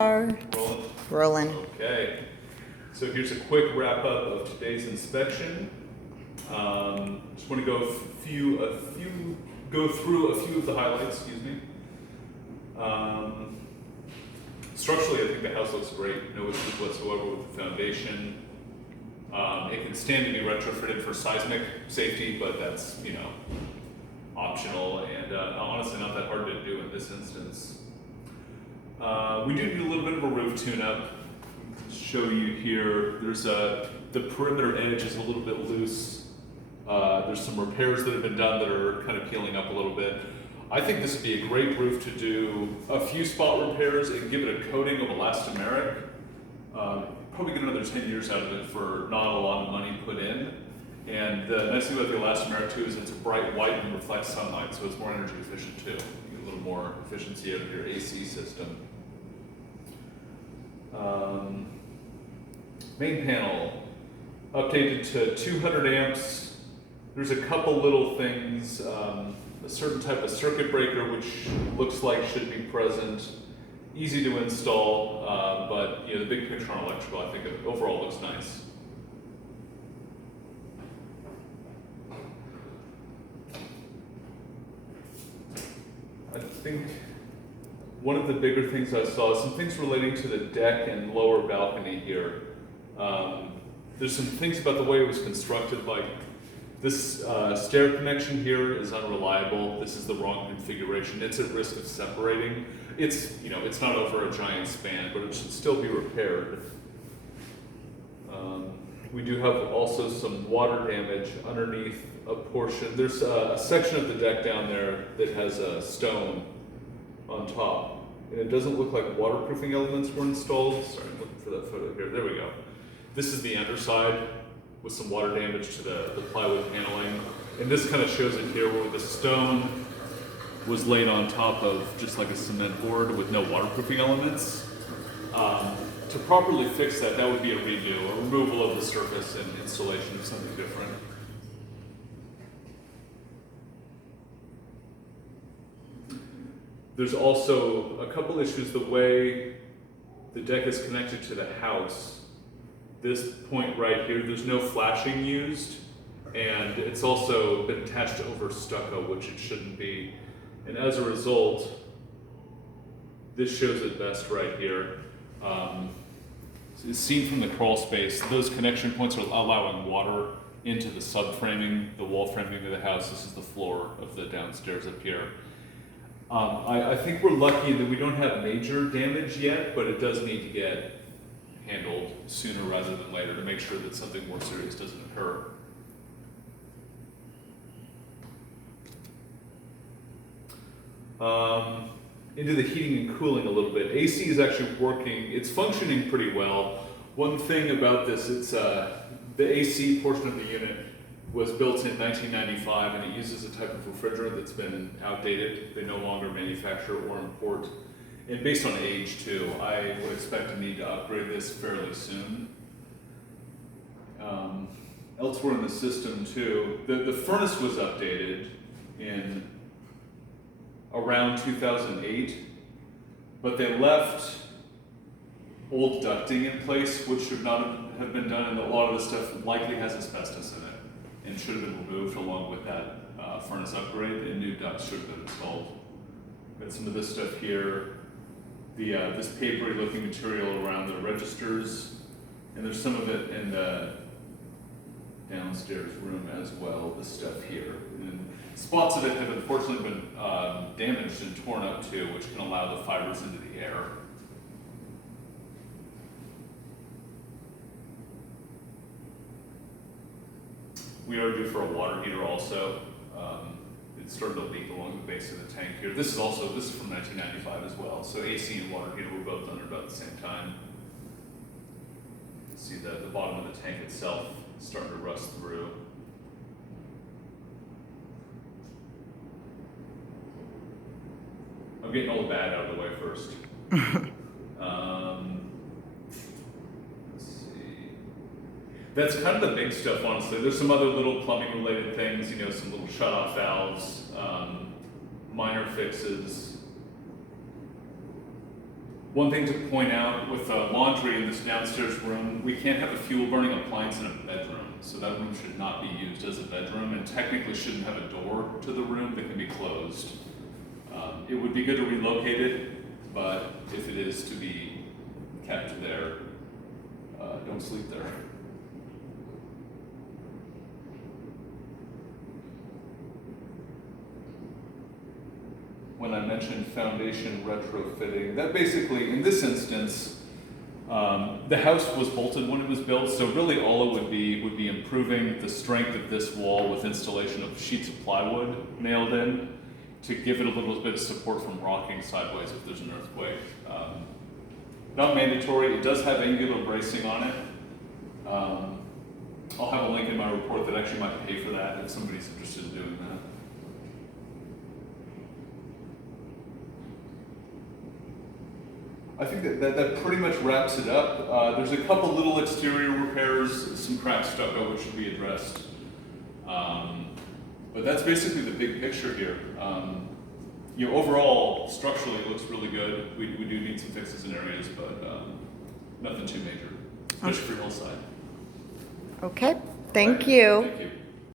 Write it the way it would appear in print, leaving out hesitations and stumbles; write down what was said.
Rolling. Rolling. Okay, so here's a quick wrap up of today's inspection. Just want to go through a few of the highlights. Excuse me. Structurally, I think the house looks great. No issues whatsoever with the foundation. It can stand to be retrofitted for seismic safety, but that's optional and honestly not that hard to do in this instance. We do need a little bit of a roof tune-up. Show you here. There's the perimeter edge is a little bit loose. There's some repairs that have been done that are kind of peeling up a little bit. I think this would be a great roof to do a few spot repairs and give it a coating of elastomeric. Probably get another 10 years out of it for not a lot of money put in. And the nice thing about the elastomeric too is it's a bright white and reflects sunlight, so it's more energy efficient too. You get a little more efficiency out of your AC system. Main panel updated to 200 amps. There's a couple little things, a certain type of circuit breaker which looks like should be present. Easy to install, but the big picture on electrical, I think it overall looks nice. I think one of the bigger things I saw is some things relating to the deck and lower balcony here. There's some things about the way it was constructed, like this stair connection here is unreliable. This is the wrong configuration. It's at risk of separating. It's not over a giant span, but it should still be repaired. We do have also some water damage underneath a portion. There's a section of the deck down there that has a stone on top, and it doesn't look like waterproofing elements were installed. Sorry, I'm looking for that photo here. There we go. This is the underside with some water damage to the plywood paneling, and this kind of shows it here where the stone was laid on top of just like a cement board with no waterproofing elements. To properly fix that, that would be a redo, a removal of the surface and installation of something different. There's also a couple issues the way the deck is connected to the house. This point right here, there's no flashing used, and it's also been attached over stucco, which it shouldn't be. And as a result, this shows it best right here. It's seen from the crawl space. Those connection points are allowing water into the subframing, the wall framing of the house. This is the floor of the downstairs up here. I think we're lucky that we don't have major damage yet, but it does need to get handled sooner rather than later to make sure that something more serious doesn't occur. Into the heating and cooling a little bit. AC is actually working, it's functioning pretty well. One thing about this, it's the AC portion of the unit was built in 1995 and it uses a type of refrigerant that's been outdated. They no longer manufacture or import. And based on age too, I would expect to need to upgrade this fairly soon. Elsewhere in the system too, the furnace was updated in around 2008, but they left old ducting in place, which should not have been done, and a lot of the stuff likely has asbestos in it and should have been removed along with that furnace upgrade, and new ducts should have been installed. Got some of this stuff here, this papery looking material around the registers, and there's some of it in the downstairs room as well, this stuff here. And spots of it have unfortunately been damaged and torn up too, which can allow the fibers into the air. We are due for a water heater also. It started to leak along the base of the tank here. This is from 1995 as well. So AC and water heater were both done at about the same time. You can see the bottom of the tank itself starting to rust through. I'm getting all the bad out of the way first. Let's see. That's kind of the big stuff, honestly. There's some other little plumbing related things, some little shut-off valves, minor fixes. One thing to point out with the laundry in this downstairs room, we can't have a fuel burning appliance in a bedroom. So that room should not be used as a bedroom and technically shouldn't have a door to the room that can be closed. It would be good to relocate it, but if it is to be kept there, don't sleep there. When I mentioned foundation retrofitting, that basically, in this instance, the house was bolted when it was built, so really all it would be improving the strength of this wall with installation of sheets of plywood nailed in to give it a little bit of support from rocking sideways if there's an earthquake. Not mandatory, it does have angular bracing on it. I'll have a link in my report that actually might pay for that if somebody's interested in doing that. I think that pretty much wraps it up. There's a couple little exterior repairs, some cracked stucco which should be addressed. But that's basically the big picture here. Overall, structurally it looks really good. We do need some fixes in areas, but nothing too major, especially for hillside. Okay, thank you. Thank you.